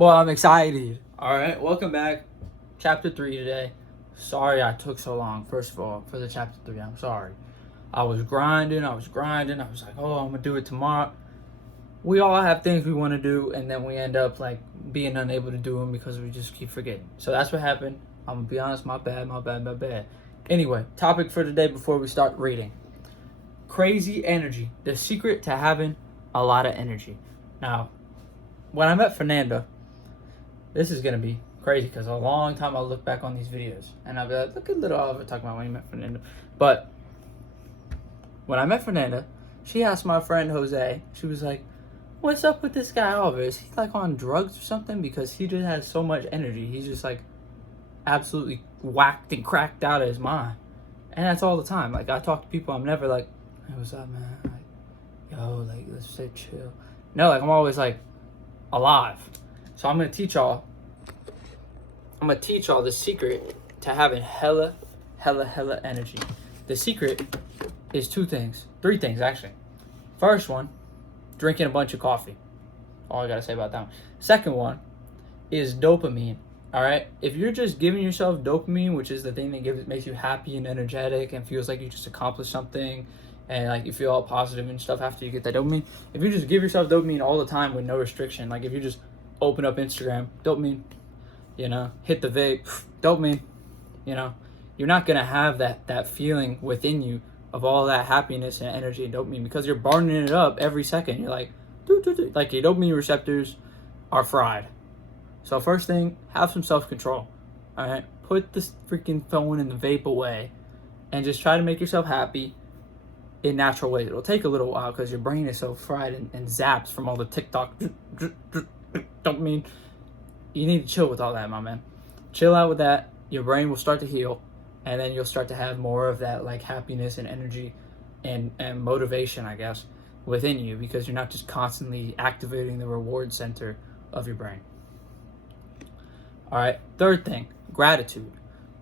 Well, I'm excited. All right, welcome back. Chapter 3 today. Sorry I took so long, first of all, for the chapter 3. I'm sorry. I was grinding. I was like, oh, I'm going to do it tomorrow. We all have things we want to do, and then we end up like being unable to do them because we just keep forgetting. So that's what happened. I'm going to be honest. My bad. Anyway, topic for today before we start reading. Crazy energy. The secret to having a lot of energy. Now, when I met Fernanda, this is gonna be crazy because a long time I'll look back on these videos and I'll be like, look at little Oliver talking about when he met Fernanda. But when I met Fernanda, she asked my friend Jose, she was like, what's up with this guy Oliver? Is he like on drugs or something? Because he just has so much energy. He's just like absolutely whacked and cracked out of his mind. And that's all the time. Like I talk to people, I'm never like, hey, what's up, man? Like, yo, like let's stay chill. No, like I'm always like alive. So I'm gonna teach y'all the secret to having hella energy. The secret is three things actually. First one, drinking a bunch of coffee. All I gotta say about that one. Second one is dopamine. All right, if you're just giving yourself dopamine, which is the thing that makes you happy and energetic and feels like you just accomplished something, and like you feel all positive and stuff after you get that dopamine. If you just give yourself dopamine all the time with no restriction, like if you just open up Instagram, dopamine, hit the vape, dopamine, you're not gonna have that feeling within you of all that happiness and energy and dopamine because you're burning it up every second. You're like, like your dopamine receptors are fried. So first thing, have some self-control. All right, put this freaking phone and the vape away, and just try to make yourself happy in natural ways. It'll take a little while because your brain is so fried and zaps from all the TikTok. Don't mean you need to chill with all that, my man. Chill out with that. Your brain will start to heal, and then you'll start to have more of that like happiness and energy and motivation, I guess, within you because you're not just constantly activating the reward center of your brain. All right. Third thing, gratitude.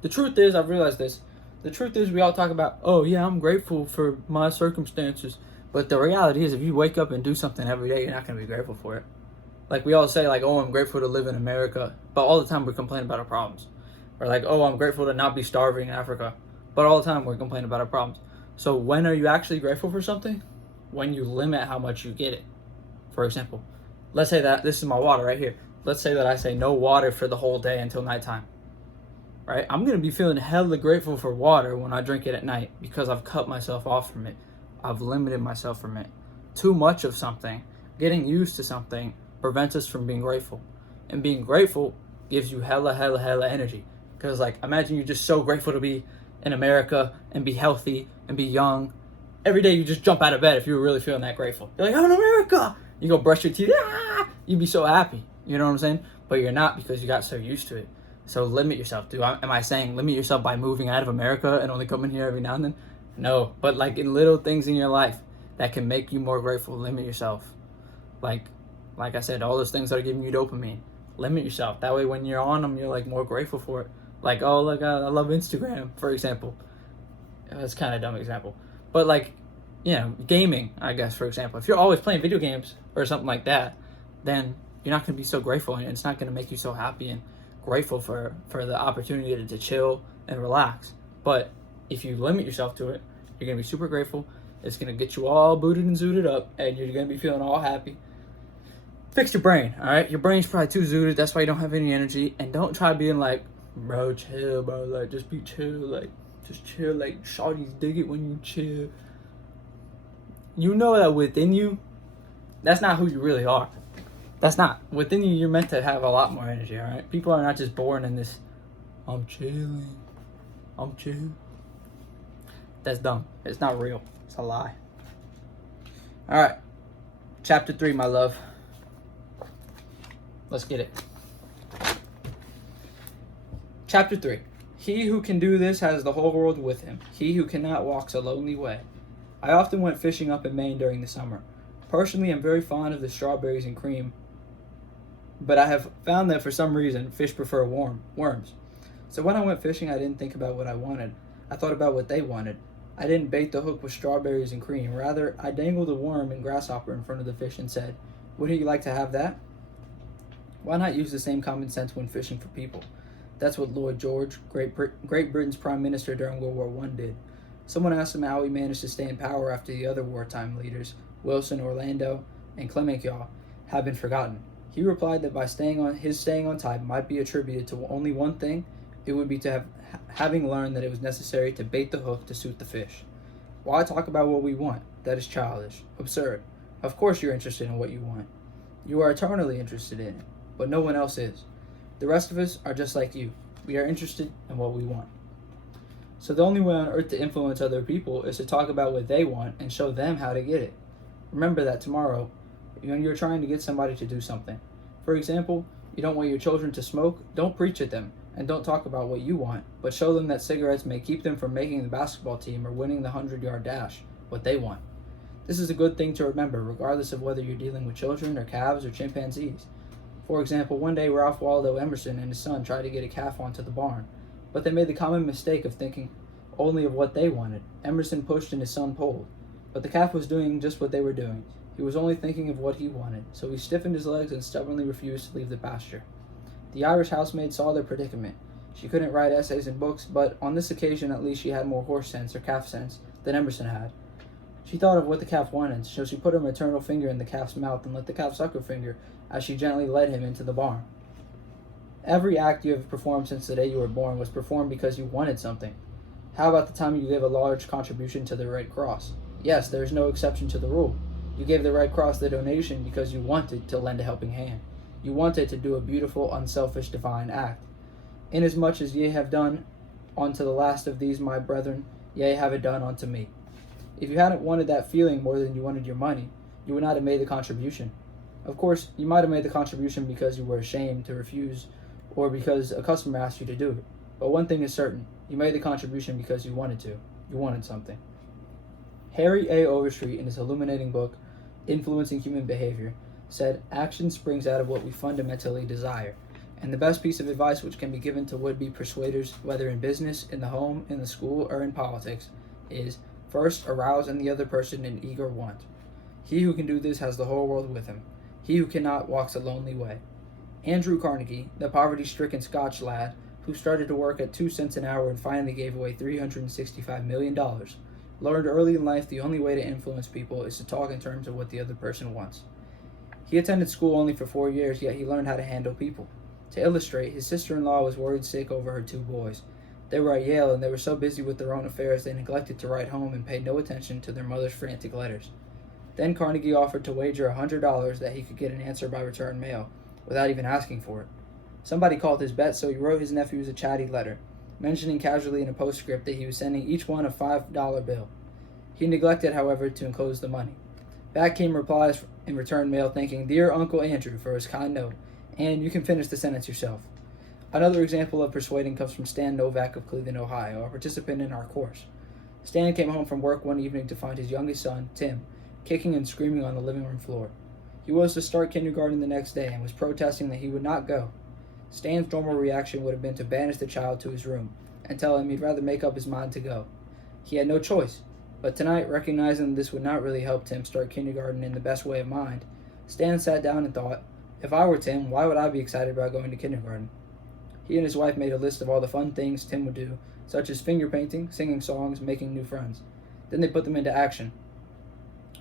The truth is, I've realized this. The truth is, we all talk about, oh yeah, I'm grateful for my circumstances. But the reality is, if you wake up and do something every day, you're not going to be grateful for it. Like we all say, like, oh, I'm grateful to live in America. But all the time we're complaining about our problems. Or like, oh, I'm grateful to not be starving in Africa. But all the time we're complaining about our problems. So when are you actually grateful for something? When you limit how much you get it. For example, let's say that this is my water right here. Let's say that I say no water for the whole day until nighttime. Right? I'm going to be feeling hella grateful for water when I drink it at night because I've cut myself off from it. I've limited myself from it. Too much of something, getting used to something, prevents us from being grateful. And being grateful gives you hella energy. Because like, imagine you're just so grateful to be in America and be healthy and be young. Every day you just jump out of bed if you were really feeling that grateful. You're like, I'm in America! You go brush your teeth, you'd be so happy. You know what I'm saying? But you're not because you got so used to it. So limit yourself. Am I saying limit yourself by moving out of America and only coming here every now and then? No, but like in little things in your life that can make you more grateful, limit yourself. Like I said, all those things that are giving you dopamine, limit yourself. That way when you're on them, you're like more grateful for it. Like, oh, like I love Instagram, for example. That's kind of a dumb example. But like, gaming, I guess, for example. If you're always playing video games or something like that, then you're not going to be so grateful and it's not going to make you so happy and grateful for the opportunity to chill and relax. But if you limit yourself to it, you're going to be super grateful. It's going to get you all booted and zooted up and you're going to be feeling all happy. Fix your brain, all right? Your brain's probably too zooted. That's why you don't have any energy. And don't try being like, bro, chill, bro. Like, just be chill. Like, just chill. Like, shawties dig it when you chill. You know that within you, that's not who you really are. That's not. Within you, you're meant to have a lot more energy, all right? People are not just born in this, I'm chilling. I'm chill. That's dumb. It's not real. It's a lie. All right. Chapter 3, my love. Let's get it. Chapter 3. He who can do this has the whole world with him. He who cannot walks a lonely way. I often went fishing up in Maine during the summer. Personally, I'm very fond of the strawberries and cream, but I have found that for some reason, fish prefer worms. So when I went fishing, I didn't think about what I wanted. I thought about what they wanted. I didn't bait the hook with strawberries and cream. Rather, I dangled a worm and grasshopper in front of the fish and said, "Wouldn't you like to have that?" Why not use the same common sense when fishing for people? That's what Lloyd George, Great Britain's Prime Minister during World War I, did. Someone asked him how he managed to stay in power after the other wartime leaders, Wilson, Orlando, and Clemenceau, had been forgotten. He replied that by staying on top might be attributed to only one thing. It would be to having learned that it was necessary to bait the hook to suit the fish. Why talk about what we want? That is childish, absurd. Of course you're interested in what you want. You are eternally interested in it, but no one else is. The rest of us are just like you. We are interested in what we want. So the only way on earth to influence other people is to talk about what they want and show them how to get it. Remember that tomorrow, when you're trying to get somebody to do something. For example, you don't want your children to smoke, don't preach at them, and don't talk about what you want, but show them that cigarettes may keep them from making the basketball team or winning the 100-yard dash, what they want. This is a good thing to remember, regardless of whether you're dealing with children or calves or chimpanzees. For example, one day Ralph Waldo Emerson and his son tried to get a calf onto the barn, but they made the common mistake of thinking only of what they wanted. Emerson pushed and his son pulled, but the calf was doing just what they were doing. He was only thinking of what he wanted, so he stiffened his legs and stubbornly refused to leave the pasture. The Irish housemaid saw their predicament. She couldn't write essays and books, but on this occasion at least she had more horse sense or calf sense than Emerson had. She thought of what the calf wanted, so she put her maternal finger in the calf's mouth and let the calf suck her finger as she gently led him into the barn. Every act you have performed since the day you were born was performed because you wanted something. How about the time you gave a large contribution to the Red Cross? Yes, there is no exception to the rule. You gave the Red Cross the donation because you wanted to lend a helping hand. You wanted to do a beautiful, unselfish, divine act. Inasmuch as ye have done unto the last of these my brethren, ye have it done unto me. If you hadn't wanted that feeling more than you wanted your money, you would not have made the contribution. Of course, you might have made the contribution because you were ashamed to refuse or because a customer asked you to do it. But one thing is certain, you made the contribution because you wanted to. You wanted something. Harry A. Overstreet, in his illuminating book, Influencing Human Behavior, said, "Action springs out of what we fundamentally desire." And the best piece of advice which can be given to would-be persuaders, whether in business, in the home, in the school, or in politics, is, first, arouse in the other person an eager want. He who can do this has the whole world with him. He who cannot walks a lonely way. Andrew Carnegie, the poverty-stricken Scotch lad who started to work at 2 cents an hour and finally gave away $365 million, learned early in life the only way to influence people is to talk in terms of what the other person wants. He attended school only for 4 years, yet he learned how to handle people. To illustrate, his sister-in-law was worried sick over her 2 boys. They were at Yale, and they were so busy with their own affairs they neglected to write home and paid no attention to their mother's frantic letters. Then Carnegie offered to wager $100 that he could get an answer by return mail, without even asking for it. Somebody called his bet, so he wrote his nephews a chatty letter, mentioning casually in a postscript that he was sending each one a $5 bill. He neglected, however, to enclose the money. Back came replies in return mail thanking Dear Uncle Andrew for his kind note, and you can finish the sentence yourself. Another example of persuading comes from Stan Novak of Cleveland, Ohio, a participant in our course. Stan came home from work one evening to find his youngest son, Tim, kicking and screaming on the living room floor. He was to start kindergarten the next day and was protesting that he would not go. Stan's normal reaction would have been to banish the child to his room and tell him he'd rather make up his mind to go. He had no choice, but tonight, recognizing that this would not really help Tim start kindergarten in the best way of mind, Stan sat down and thought, if I were Tim, why would I be excited about going to kindergarten? He and his wife made a list of all the fun things Tim would do, such as finger painting, singing songs, making new friends. Then they put them into action.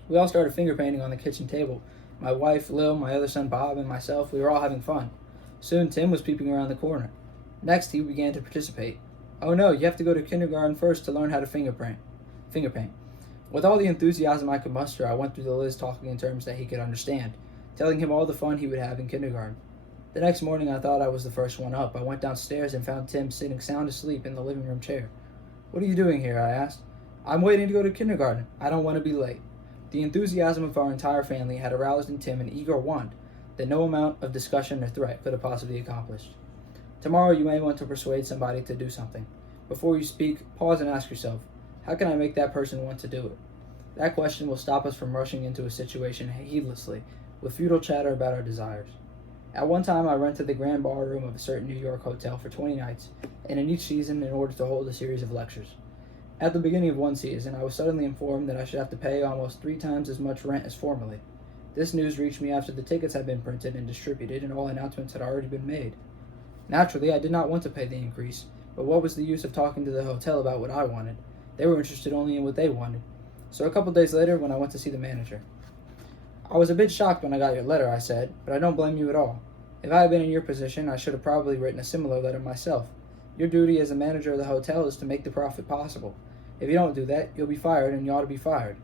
We all started finger painting on the kitchen table. My wife, Lil, my other son Bob, and myself, we were all having fun. Soon Tim was peeping around the corner. Next, he began to participate. Oh no, you have to go to kindergarten first to learn how to finger paint. With all the enthusiasm I could muster, I went through the list talking in terms that he could understand, telling him all the fun he would have in kindergarten. The next morning, I thought I was the first one up. I went downstairs and found Tim sitting sound asleep in the living room chair. What are you doing here? I asked. I'm waiting to go to kindergarten. I don't want to be late. The enthusiasm of our entire family had aroused in Tim an eager want that no amount of discussion or threat could have possibly accomplished. Tomorrow, you may want to persuade somebody to do something. Before you speak, pause and ask yourself, how can I make that person want to do it? That question will stop us from rushing into a situation heedlessly, with futile chatter about our desires. At one time, I rented the grand ballroom of a certain New York hotel for 20 nights, and in each season in order to hold a series of lectures. At the beginning of one season, I was suddenly informed that I should have to pay almost 3 times as much rent as formerly. This news reached me after the tickets had been printed and distributed and all announcements had already been made. Naturally, I did not want to pay the increase, but what was the use of talking to the hotel about what I wanted? They were interested only in what they wanted. So a couple days later, when I went to see the manager, "I was a bit shocked when I got your letter," I said, "but I don't blame you at all. If I had been in your position, I should have probably written a similar letter myself. Your duty as a manager of the hotel is to make the profit possible. If you don't do that, you'll be fired, and you ought to be fired.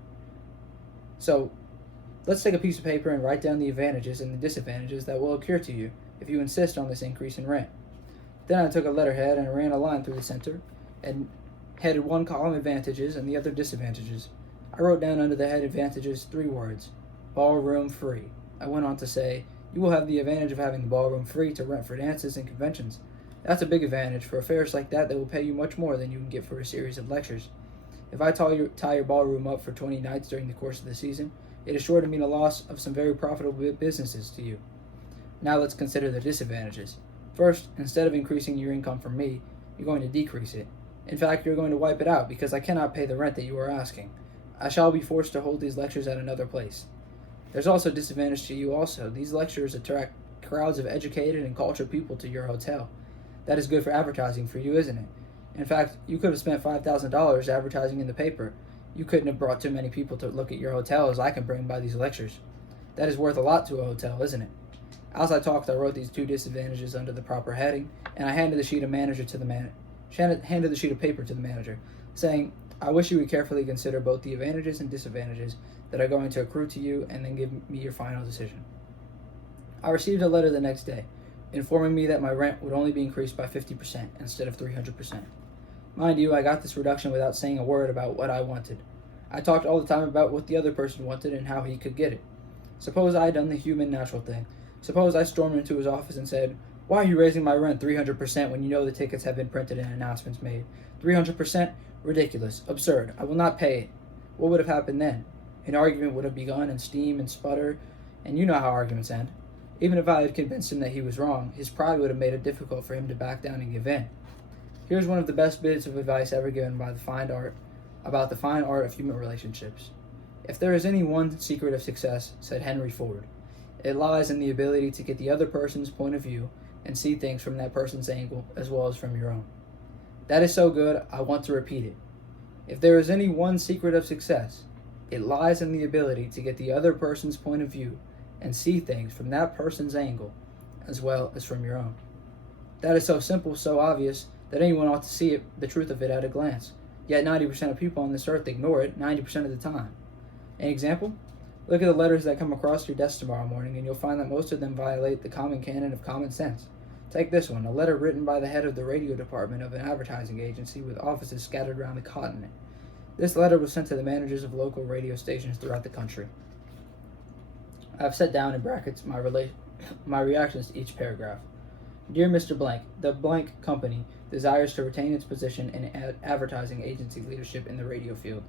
So, let's take a piece of paper and write down the advantages and the disadvantages that will occur to you if you insist on this increase in rent." Then I took a letterhead and ran a line through the center and headed one column advantages and the other disadvantages. I wrote down under the head advantages 3 words: ballroom free. I went on to say, "You will have the advantage of having the ballroom free to rent for dances and conventions. That's a big advantage. For affairs like that, they will pay you much more than you can get for a series of lectures. If I tie your ballroom up for 20 nights during the course of the season, it is sure to mean a loss of some very profitable businesses to you. Now let's consider the disadvantages. First, instead of increasing your income from me, you're going to decrease it. In fact, you're going to wipe it out because I cannot pay the rent that you are asking. I shall be forced to hold these lectures at another place. There's also a disadvantage to you also. These lectures attract crowds of educated and cultured people to your hotel. That is good for advertising for you, isn't it? In fact, you could have spent $5,000 advertising in the paper. You couldn't have brought too many people to look at your hotel as I can bring by these lectures. That is worth a lot to a hotel, isn't it?" As I talked, I wrote these 2 disadvantages under the proper heading, and I handed the sheet of paper to the manager, saying, "I wish you would carefully consider both the advantages and disadvantages that are going to accrue to you, and then give me your final decision." I received a letter the next day, informing me that my rent would only be increased by 50% instead of 300%. Mind you, I got this reduction without saying a word about what I wanted. I talked all the time about what the other person wanted and how he could get it. Suppose I had done the human natural thing. Suppose I stormed into his office and said, "Why are you raising my rent 300% when you know the tickets have been printed and announcements made? 300%? Ridiculous. Absurd. I will not pay it." What would have happened then? An argument would have begun and steam and sputter, and you know how arguments end. Even if I had convinced him that he was wrong, his pride would have made it difficult for him to back down and give in. Here's one of the best bits of advice ever given about the fine art of human relationships. "If there is any one secret of success," said Henry Ford, "it lies in the ability to get the other person's point of view and see things from that person's angle as well as from your own." That is so good, I want to repeat it. If there is any one secret of success, it lies in the ability to get the other person's point of view and see things from that person's angle as well as from your own. That is so simple, so obvious, that anyone ought to see it, the truth of it at a glance. Yet 90% of people on this earth ignore it 90% of the time. An example? Look at the letters that come across your desk tomorrow morning, and you'll find that most of them violate the common canon of common sense. Take this one, a letter written by the head of the radio department of an advertising agency with offices scattered around the continent. This letter was sent to the managers of local radio stations throughout the country. I have set down in brackets my reactions to each paragraph. "Dear Mr. Blank, the Blank Company desires to retain its position in advertising agency leadership in the radio field.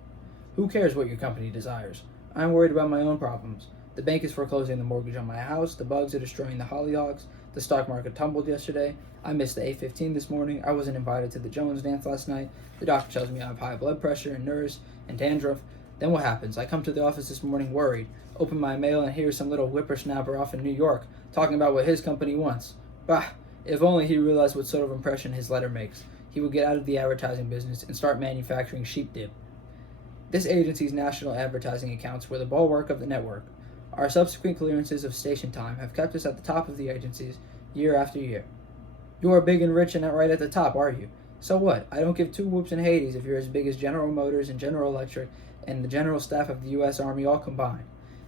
Who cares what your company desires? I'm worried about my own problems. The bank is foreclosing the mortgage on my house, the bugs are destroying the hollyhocks, the stock market tumbled yesterday, I missed the 8:15 this morning, I wasn't invited to the Jones dance last night, the doctor tells me I have high blood pressure and nerves and dandruff. Then what happens? I come to the office this morning worried, open my mail and hear some little whippersnapper off in New York talking about what his company wants. Bah! If only he realized what sort of impression his letter makes, he would get out of the advertising business and start manufacturing sheep dip. This agency's national advertising accounts were the bulwark of the network. Our subsequent clearances of station time have kept us at the top of the agencies year after year. You are big and rich and right at the top, are you? So what? I don't give 2 whoops in Hades if you're as big as General Motors and General Electric and the general staff of the U.S. Army all combined.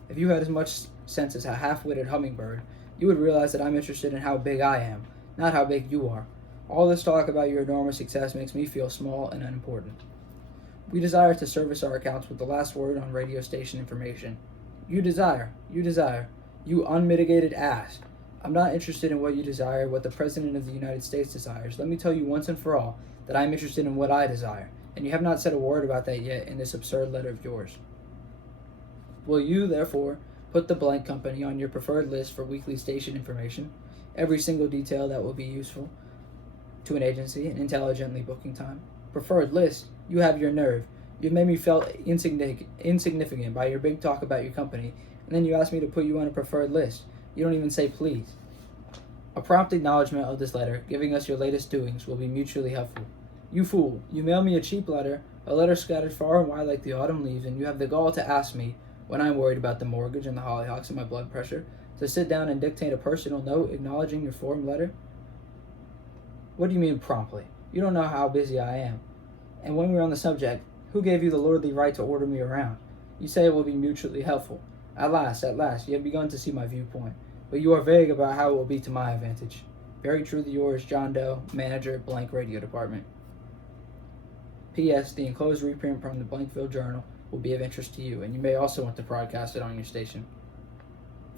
If you had as much sense as a half-witted hummingbird, you would realize that I'm interested in how big I am, not how big you are. All this talk about your enormous success makes me feel small and unimportant. We desire to service our accounts with the last word on radio station information. You desire, you unmitigated ass. I'm not interested in what you desire, what the President of the United States desires. Let me tell you once and for all that I'm interested in what I desire, and you have not said a word about that yet in this absurd letter of yours. Will you, therefore, put the Blank Company on your preferred list for weekly station information? Every single detail that will be useful to an agency and intelligently booking time. Preferred list? You have your nerve. You've made me feel insignificant by your big talk about your company, and then you ask me to put you on a preferred list. You don't even say please. A prompt acknowledgement of this letter, giving us your latest doings, will be mutually helpful. You fool, you mail me a letter scattered far and wide like the autumn leaves, and you have the gall to ask me, when I'm worried about the mortgage and the hollyhocks and my blood pressure, to sit down and dictate a personal note acknowledging your form letter? What do you mean promptly? You don't know how busy I am. And when we're on the subject, who gave you the lordly right to order me around? You say it will be mutually helpful. At last, you have begun to see my viewpoint, but you are vague about how it will be to my advantage. Very truly yours, John Doe, Manager, Blank Radio Department. P.S. The enclosed reprint from the Blankville Journal will be of interest to you, and you may also want to broadcast it on your station.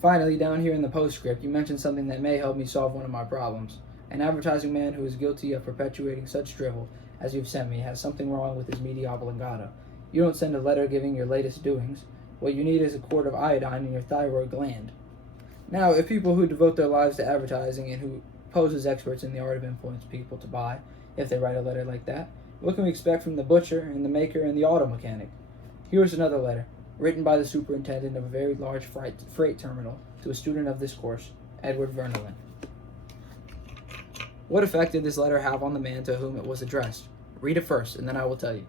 Finally, down here in the postscript, you mentioned something that may help me solve one of my problems. An advertising man who is guilty of perpetuating such drivel as you've sent me has something wrong with his media oblongata. You don't send a letter giving your latest doings. What you need is a quart of iodine in your thyroid gland. Now, if people who devote their lives to advertising and who pose as experts in the art of influencing people to buy, if they write a letter like that, what can we expect from the butcher and the maker and the auto mechanic? Here's another letter, written by the superintendent of a very large freight terminal to a student of this course, Edward Vermelin. What effect did this letter have on the man to whom it was addressed? Read it first, and then I will tell you.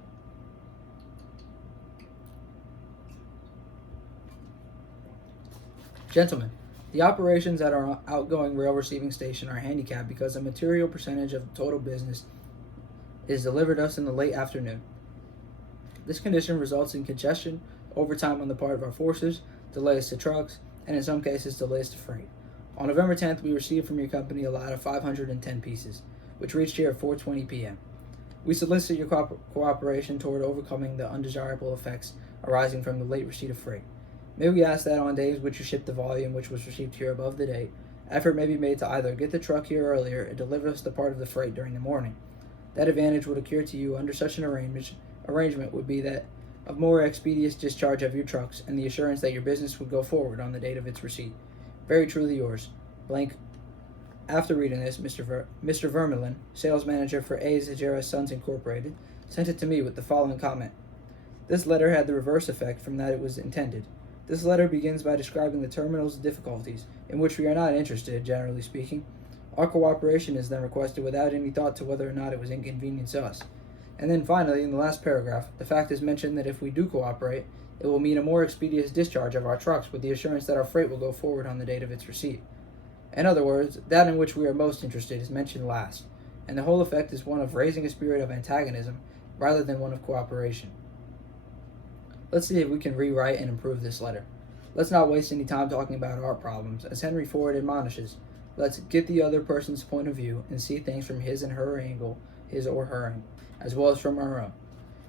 Gentlemen, the operations at our outgoing rail receiving station are handicapped because a material percentage of the total business is delivered us in the late afternoon. This condition results in congestion, overtime on the part of our forces, delays to trucks, and in some cases delays to freight. On November 10th, we received from your company a lot of 510 pieces, which reached here at 4:20 p.m. We solicit your cooperation toward overcoming the undesirable effects arising from the late receipt of freight. May we ask that on days which you ship the volume which was received here above the date, effort may be made to either get the truck here earlier and deliver us the part of the freight during the morning. That advantage would occur to you under such an arrangement would be that of more expeditious discharge of your trucks and the assurance that your business would go forward on the date of its receipt. Very truly yours, Blank. After reading this, Mr. Vermelin, sales manager for A. Zajera Sons Incorporated, sent it to me with the following comment. This letter had the reverse effect from that it was intended. This letter begins by describing the terminal's difficulties, in which we are not interested, generally speaking. Our cooperation is then requested without any thought to whether or not it was inconvenience to us. And then finally, in the last paragraph, the fact is mentioned that if we do cooperate, it will mean a more expeditious discharge of our trucks with the assurance that our freight will go forward on the date of its receipt. In other words, that in which we are most interested is mentioned last, and the whole effect is one of raising a spirit of antagonism rather than one of cooperation. Let's see if we can rewrite and improve this letter. Let's not waste any time talking about our problems. As Henry Ford admonishes, let's get the other person's point of view and see things from his and her angle, his or her angle, as well as from our own.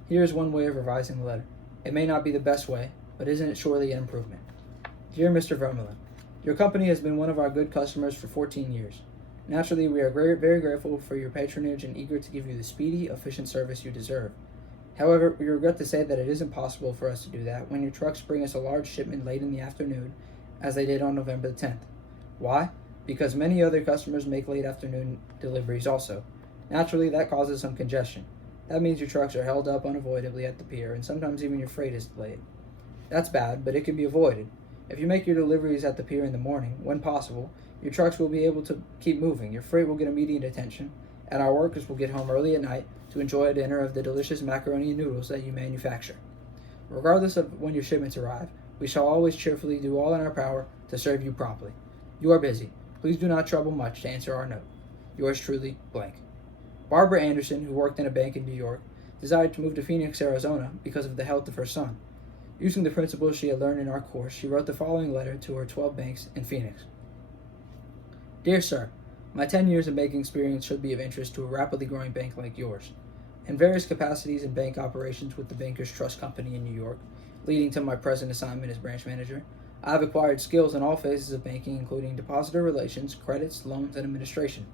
Here is one way of revising the letter. It may not be the best way, but isn't it surely an improvement? Dear Mr. Vermelin, your company has been one of our good customers for 14 years. Naturally, we are very grateful for your patronage and eager to give you the speedy, efficient service you deserve. However, we regret to say that it isn't possible for us to do that when your trucks bring us a large shipment late in the afternoon, as they did on November 10th. Why? Because many other customers make late afternoon deliveries also. Naturally, that causes some congestion. That means your trucks are held up unavoidably at the pier, and sometimes even your freight is delayed. That's bad, but it can be avoided. If you make your deliveries at the pier in the morning, when possible, your trucks will be able to keep moving, your freight will get immediate attention, and our workers will get home early at night to enjoy a dinner of the delicious macaroni and noodles that you manufacture. Regardless of when your shipments arrive, we shall always cheerfully do all in our power to serve you promptly. You are busy. Please do not trouble much to answer our note. Yours truly, Blank. Barbara Anderson, who worked in a bank in New York, decided to move to Phoenix, Arizona because of the health of her son. Using the principles she had learned in our course, she wrote the following letter to her 12 banks in Phoenix. Dear Sir, my 10 years of banking experience should be of interest to a rapidly growing bank like yours. In various capacities in bank operations with the Bankers Trust Company in New York, leading to my present assignment as branch manager, I have acquired skills in all phases of banking, including depositor relations, credits, loans, and administration.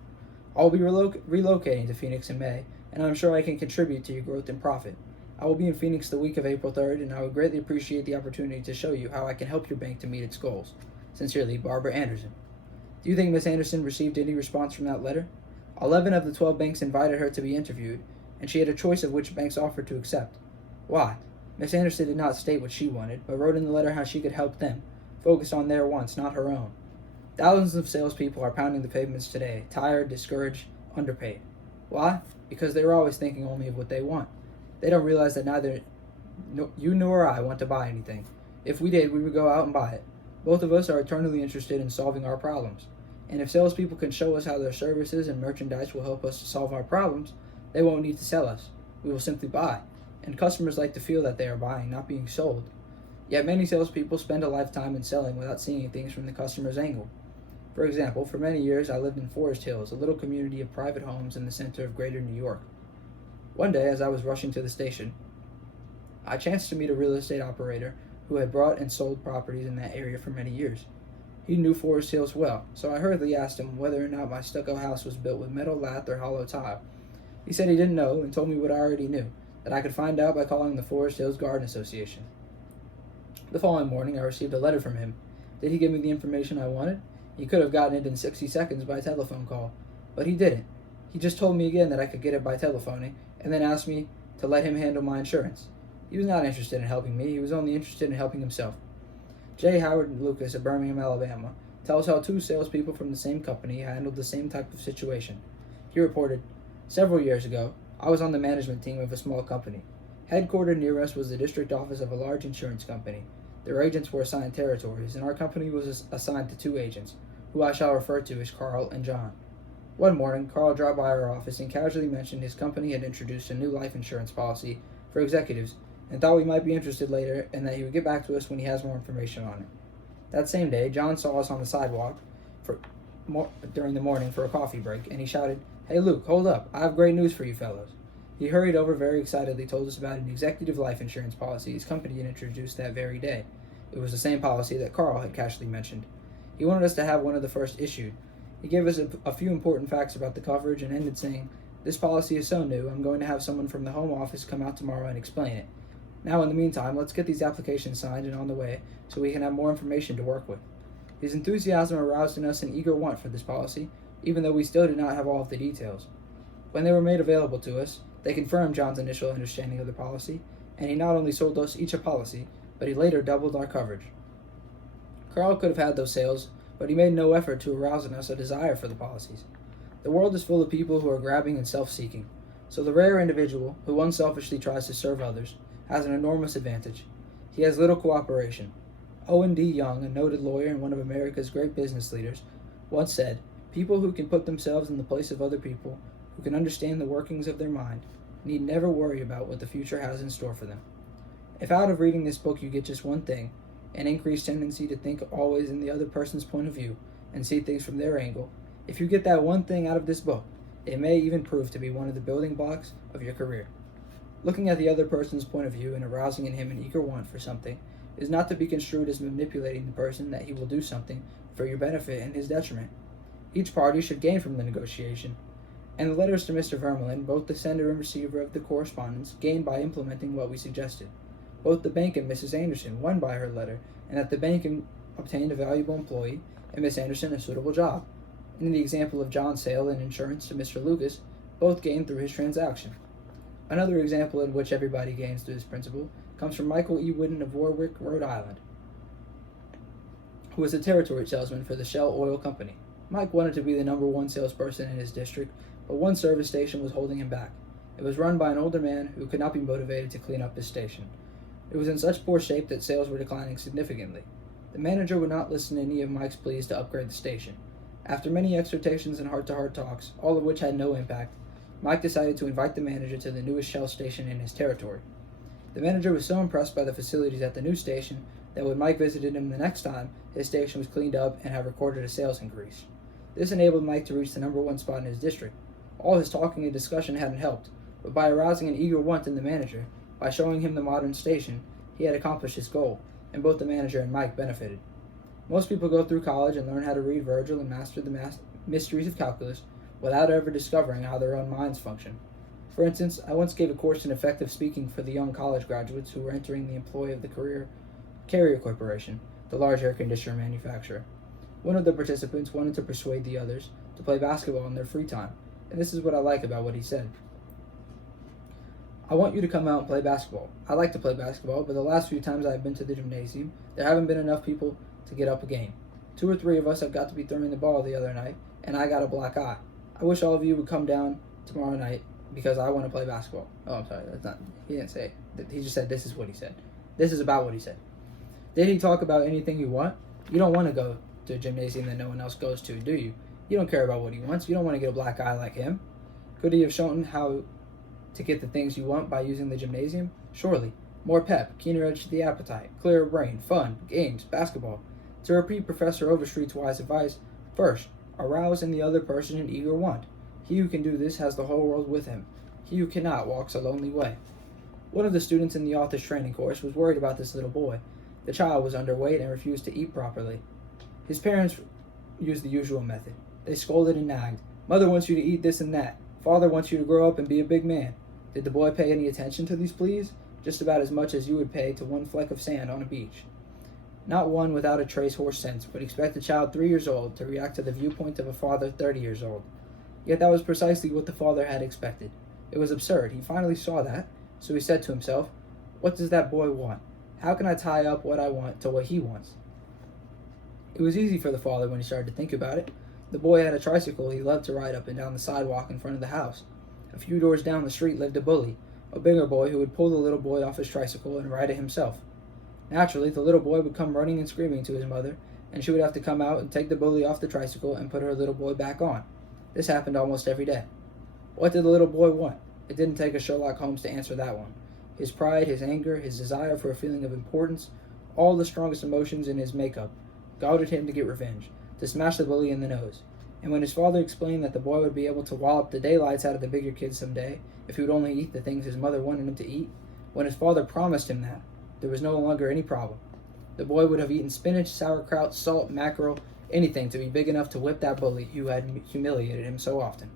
I will be relocating to Phoenix in May, and I'm sure I can contribute to your growth and profit. I will be in Phoenix the week of April 3rd, and I would greatly appreciate the opportunity to show you how I can help your bank to meet its goals. Sincerely, Barbara Anderson. Do you think Miss Anderson received any response from that letter? 11 of the 12 banks invited her to be interviewed, and she had a choice of which banks offered to accept. Why? Miss Anderson did not state what she wanted, but wrote in the letter how she could help them, focused on their wants, not her own. Thousands of salespeople are pounding the pavements today, tired, discouraged, underpaid. Why? Because they were always thinking only of what they want. They don't realize that neither you nor I want to buy anything. If we did, we would go out and buy it. Both of us are eternally interested in solving our problems. And if salespeople can show us how their services and merchandise will help us to solve our problems, they won't need to sell us. We will simply buy. And customers like to feel that they are buying, not being sold. Yet many salespeople spend a lifetime in selling without seeing things from the customer's angle. For example, for many years I lived in Forest Hills, a little community of private homes in the center of greater New York. One day, as I was rushing to the station, I chanced to meet a real estate operator who had bought and sold properties in that area for many years. He knew Forest Hills well, so I hurriedly asked him whether or not my stucco house was built with metal lath or hollow tile. He said he didn't know and told me what I already knew, that I could find out by calling the Forest Hills Garden Association. The following morning, I received a letter from him. Did he give me the information I wanted? He could have gotten it in 60 seconds by telephone call, but he didn't. He just told me again that I could get it by telephoning, and then asked me to let him handle my insurance. He was not interested in helping me, he was only interested in helping himself. J. Howard Lucas of Birmingham, Alabama, tells how two salespeople from the same company handled the same type of situation. He reported, "Several years ago, I was on the management team of a small company. Headquartered near us was the district office of a large insurance company. Their agents were assigned territories, and our company was assigned to two agents, who I shall refer to as Carl and John. One morning, Carl dropped by our office and casually mentioned his company had introduced a new life insurance policy for executives and thought we might be interested later and that he would get back to us when he has more information on it. That same day, John saw us on the sidewalk during the morning for a coffee break, and he shouted, 'Hey Luke, hold up, I have great news for you fellows.' He hurried over very excitedly, told us about an executive life insurance policy his company had introduced that very day. It was the same policy that Carl had casually mentioned. He wanted us to have one of the first issued. He gave us a few important facts about the coverage and ended saying, 'This policy is so new, I'm going to have someone from the home office come out tomorrow and explain it. Now, in the meantime, let's get these applications signed and on the way so we can have more information to work with.' His enthusiasm aroused in us an eager want for this policy, even though we still did not have all of the details. When they were made available to us, they confirmed John's initial understanding of the policy, and he not only sold us each a policy, but he later doubled our coverage. Carl could have had those sales, but he made no effort to arouse in us a desire for the policies. The world is full of people who are grabbing and self-seeking, so the rare individual who unselfishly tries to serve others has an enormous advantage. He has little cooperation. Owen D. Young, a noted lawyer and one of America's great business leaders, once said, "People who can put themselves in the place of other people, who can understand the workings of their mind, need never worry about what the future has in store for them." If out of reading this book you get just one thing, an increased tendency to think always in the other person's point of view and see things from their angle, if you get that one thing out of this book, it may even prove to be one of the building blocks of your career. Looking at the other person's point of view and arousing in him an eager want for something is not to be construed as manipulating the person that he will do something for your benefit and his detriment. Each party should gain from the negotiation. And the letters to Mr. Vermelin, both the sender and receiver of the correspondence, gained by implementing what we suggested. Both the bank and Mrs. Anderson won by her letter, and that the bank obtained a valuable employee and Miss Anderson a suitable job. And in the example of John's sale and insurance to Mr. Lucas, both gained through his transaction. Another example in which everybody gains through this principle comes from Michael E. Wooden of Warwick, Rhode Island, who was a territory salesman for the Shell Oil Company. Mike wanted to be the number one salesperson in his district, but one service station was holding him back. It was run by an older man who could not be motivated to clean up his station. It was in such poor shape that sales were declining significantly. The manager would not listen to any of Mike's pleas to upgrade the station. After many exhortations and heart-to-heart talks, all of which had no impact, Mike decided to invite the manager to the newest Shell station in his territory. The manager was so impressed by the facilities at the new station that when Mike visited him the next time, his station was cleaned up and had recorded a sales increase. This enabled Mike to reach the number one spot in his district. All his talking and discussion hadn't helped, but by arousing an eager want in the manager, by showing him the modern station, he had accomplished his goal, and both the manager and Mike benefited. Most people go through college and learn how to read Virgil and master the mysteries of calculus without ever discovering how their own minds function. For instance, I once gave a course in effective speaking for the young college graduates who were entering the employ of the Carrier Corporation, the large air conditioner manufacturer. One of the participants wanted to persuade the others to play basketball in their free time, and this is what I like about what he said. "I want you to come out and play basketball. I like to play basketball, but the last few times I've been to the gymnasium, there haven't been enough people to get up a game. 2 or 3 of us have got to be throwing the ball the other night, and I got a black eye. I wish all of you would come down tomorrow night because I want to play basketball. Oh, I'm sorry. That's not. He didn't say it. He just said this is what he said. This is about what he said. Did he talk about anything you want? You don't want to go to a gymnasium that no one else goes to, do you? You don't care about what he wants. You don't want to get a black eye like him. Could he have shown how to get the things you want by using the gymnasium? Surely. More pep, keener edge to the appetite, clearer brain, fun, games, basketball. To repeat Professor Overstreet's wise advice, first, arouse in the other person an eager want. He who can do this has the whole world with him. He who cannot walks a lonely way. One of the students in the author's training course was worried about this little boy. The child was underweight and refused to eat properly. His parents used the usual method. They scolded and nagged. Mother wants you to eat this and that. Father wants you to grow up and be a big man. Did the boy pay any attention to these pleas? Just about as much as you would pay to one fleck of sand on a beach. Not one without a trace horse sense would expect a child 3 years old to react to the viewpoint of a father 30 years old. Yet that was precisely what the father had expected. It was absurd. He finally saw that, so he said to himself, "What does that boy want? How can I tie up what I want to what he wants?" It was easy for the father when he started to think about it. The boy had a tricycle he loved to ride up and down the sidewalk in front of the house. A few doors down the street lived a bully, a bigger boy who would pull the little boy off his tricycle and ride it himself. Naturally, the little boy would come running and screaming to his mother, and she would have to come out and take the bully off the tricycle and put her little boy back on. This happened almost every day. What did the little boy want? It didn't take a Sherlock Holmes to answer that one. His pride, his anger, his desire for a feeling of importance, all the strongest emotions in his makeup, goaded him to get revenge, to smash the bully in the nose. And when his father explained that the boy would be able to wallop the daylights out of the bigger kids someday if he would only eat the things his mother wanted him to eat, when his father promised him that, there was no longer any problem. The boy would have eaten spinach, sauerkraut, salt, mackerel, anything to be big enough to whip that bully who had humiliated him so often.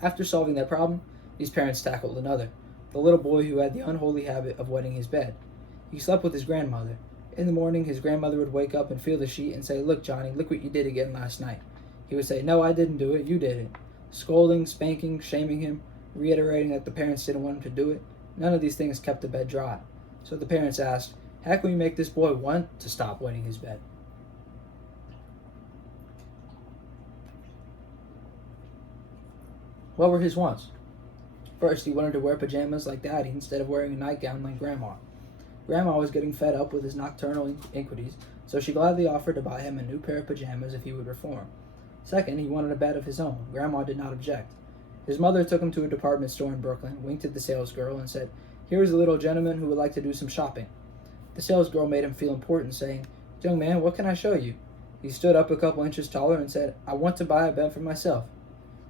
After solving that problem, these parents tackled another, the little boy who had the unholy habit of wetting his bed. He slept with his grandmother. In the morning, his grandmother would wake up and feel the sheet and say, "Look, Johnny, look what you did again last night." He would say, "No, I didn't do it, you did it." Scolding, spanking, shaming him, reiterating that the parents didn't want him to do it, none of these things kept the bed dry. So the parents asked, how can we make this boy want to stop wetting his bed? What were his wants? First, he wanted to wear pajamas like Daddy instead of wearing a nightgown like Grandma. Grandma was getting fed up with his nocturnal iniquities, so she gladly offered to buy him a new pair of pajamas if he would reform. Second, he wanted a bed of his own. Grandma did not object. His mother took him to a department store in Brooklyn, winked at the salesgirl, and said, "Here is a little gentleman who would like to do some shopping." The salesgirl made him feel important, saying, "Young man, what can I show you?" He stood up a couple inches taller and said, "I want to buy a bed for myself."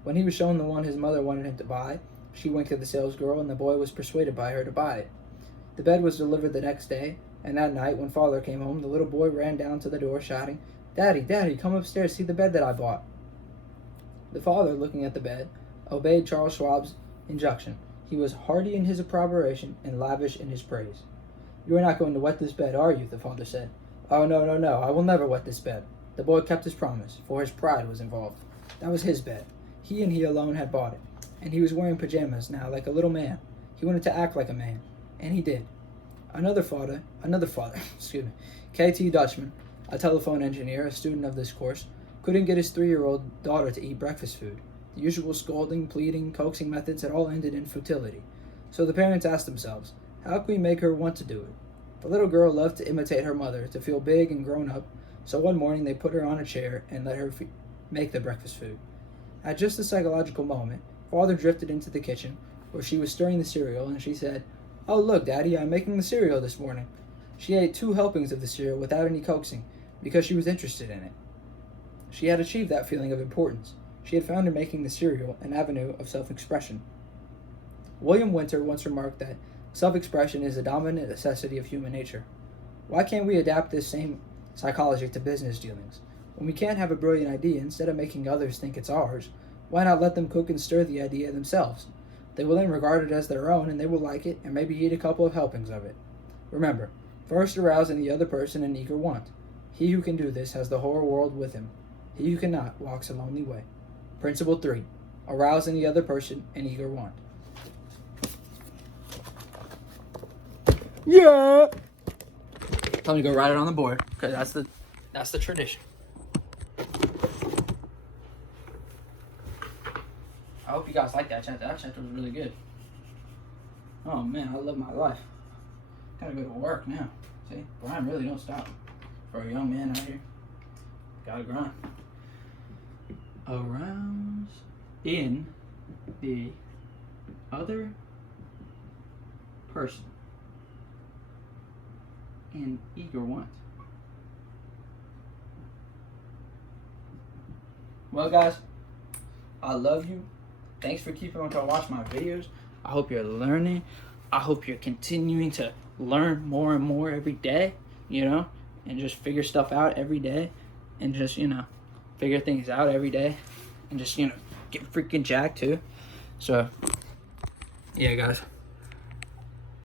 When he was shown the one his mother wanted him to buy, she winked at the salesgirl, and the boy was persuaded by her to buy it. The bed was delivered the next day, and that night, when father came home, the little boy ran down to the door, shouting, "Daddy, Daddy, come upstairs, see the bed that I bought." The father, looking at the bed, obeyed Charles Schwab's injunction. He was hearty in his approbation and lavish in his praise. "You are not going to wet this bed, are you?" the father said. "Oh, no, no, no, I will never wet this bed." The boy kept his promise, for his pride was involved. That was his bed. He and he alone had bought it, and he was wearing pajamas now like a little man. He wanted to act like a man, and he did. Another father, K.T. Dutchman, a telephone engineer, a student of this course, couldn't get his 3-year-old daughter to eat breakfast food. The usual scolding, pleading, coaxing methods had all ended in futility. So the parents asked themselves, how can we make her want to do it? The little girl loved to imitate her mother, to feel big and grown up, so one morning they put her on a chair and let her make the breakfast food. At just the psychological moment, father drifted into the kitchen, where she was stirring the cereal, and she said, "Oh, look, Daddy, I'm making the cereal this morning." She ate 2 helpings of the cereal without any coaxing, because she was interested in it. She had achieved that feeling of importance. She had found in making the cereal an avenue of self-expression. William Winter once remarked that self-expression is a dominant necessity of human nature. Why can't we adapt this same psychology to business dealings? When we can't have a brilliant idea, instead of making others think it's ours, why not let them cook and stir the idea themselves? They will then regard it as their own, and they will like it and maybe eat a couple of helpings of it. Remember, first arouse in the other person an eager want. He who can do this has the whole world with him. He who cannot walks a lonely way. Principle 3. Arouse in the other person an eager want. Yeah! Tell me to go write it on the board, because that's the tradition. I hope you guys like that chapter. That chapter was really good. Oh man, I love my life. Gotta go to work now. See, grind really don't stop. For a young man out here, gotta grind. Arouse in the other person an eager want. Well, guys, I love you. Thanks for keeping on to watch my videos. I hope you're learning. I hope you're continuing to learn more and more every day, you know, and just figure stuff out every day, and just, you know, figure things out every day, and just, you know, get freaking jacked too. So, yeah, guys.